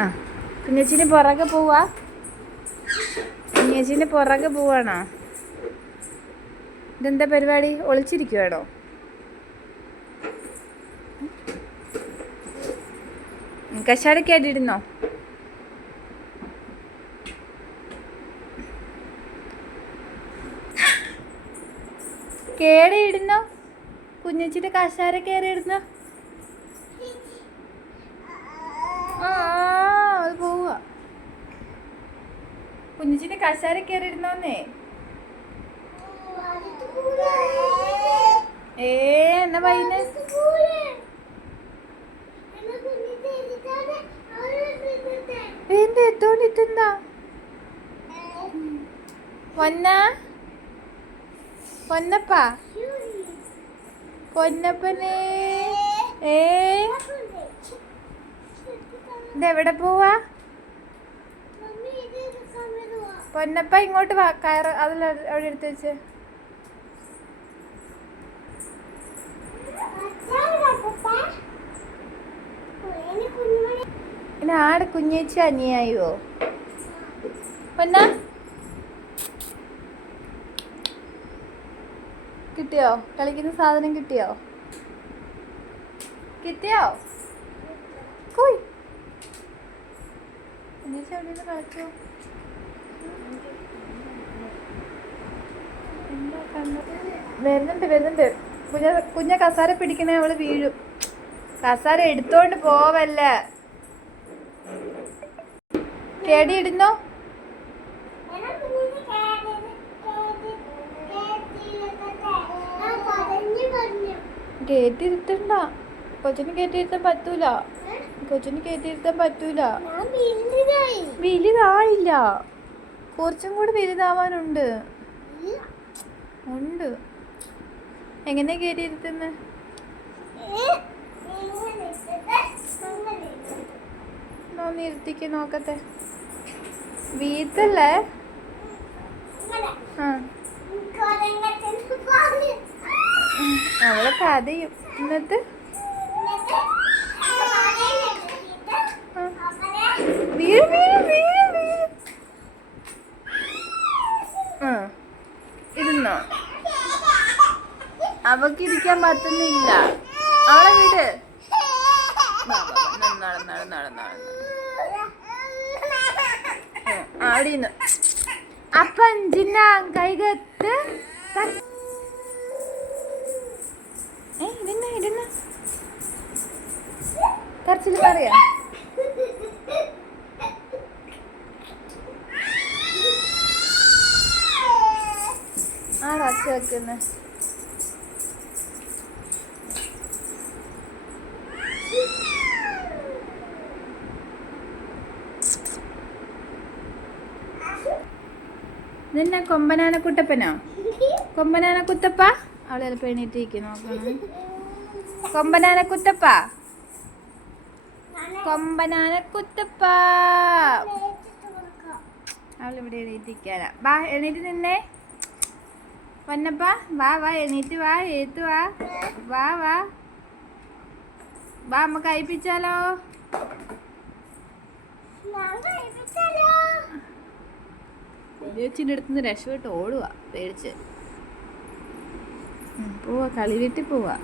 ആ കുഞ്ഞേച്ചിൻ്റെ പുറകെ പോവാ. കുഞ്ഞേച്ചിൻ്റെ പുറകെ പോവാണോ? ഇതെന്താ പരിപാടി? ഒളിച്ചിരിക്കുവാണോ? കശാടക്കായിട്ടിരുന്നോ? കേടിയിരുന്നോ? കുഞ്ഞച്ചിന്റെ കശാര കയറിയിരുന്നോ? അത് പോവാ. കുഞ്ഞച്ചിന്റെ കശാര കയറിയിരുന്നോന്നേ. എന്നാ പറയുന്നേ? എന്താ എത്തോണ്ടിട്ടെന്താ പൊന്നപ്പാ പൊന്നപ്പനെ ഇതെവിടെ പോവാ? പൊന്നപ്പ ഇങ്ങോട്ട് വാ. കയറ് അതിൽ അവിടെ എടുത്ത് വെച്ച്. പിന്നെ ആടെ കുഞ്ഞേച്ചി അനിയായോ പൊന്ന? കിട്ടിയോ? കളിക്കുന്ന സാധനം കിട്ടിയോ? കുയ് കുഞ്ഞേച്ചി അവിടെ നിന്ന് കളിച്ചോ. വരുന്നുണ്ട്. കുഞ്ഞ കസാര പിടിക്കണേ, അവള് വീഴും. കസാര എടുത്തോണ്ട് പോവല്ല. കേടിയിടുന്നോ? കേട്ടിരുത്തണ്ട. കൊച്ചിന് കേട്ടിരുത്താൻ പറ്റൂല. വലുതായില്ല, കുറച്ചും കൂടി വലുതാവാനുണ്ട്. എങ്ങനെ കേട്ടിരുത്തുന്ന? ഇരുത്തിക്ക് നോക്കട്ടെ. വീത്തല്ലേ? അവളെ കഥയും. എന്നിട്ട് ഇരുന്നോ? അവക്ക് ഇരിക്കാൻ പറ്റുന്നില്ല. അവളെ വീട് ആടിന്ന് അപ്പഞ്ചിന്ന കൈകത്ത് ഇരുന്ന കരച്ചില് പറയാ. ആടാ അച്ഛ വെക്കുന്ന ഇതെന്നാ? കൊമ്പനാനക്കുട്ടപ്പനോ? കൊമ്പനാനക്കുത്തപ്പ? അവളെ ചിലപ്പോൾ എണീറ്റിരിക്കും. നോക്കണം. കൊമ്പനാനക്കുത്തപ്പ അവളിവിടെ എണീറ്റിരിക്കാനാ. വാ എണീറ്റ് നിന്നേ പൊന്നപ്പ. വാ എണീറ്റ് വാ. വാ നമുക്ക് കഴിപ്പിച്ചാലോ? കുഞ്ഞേച്ചിൻ്റെ അടുത്തുനിന്ന് രക്ഷപ്പെട്ട് ഓടുക പേടിച്ച്. പോവാ, കളി വീട്ടിൽ പോവാ.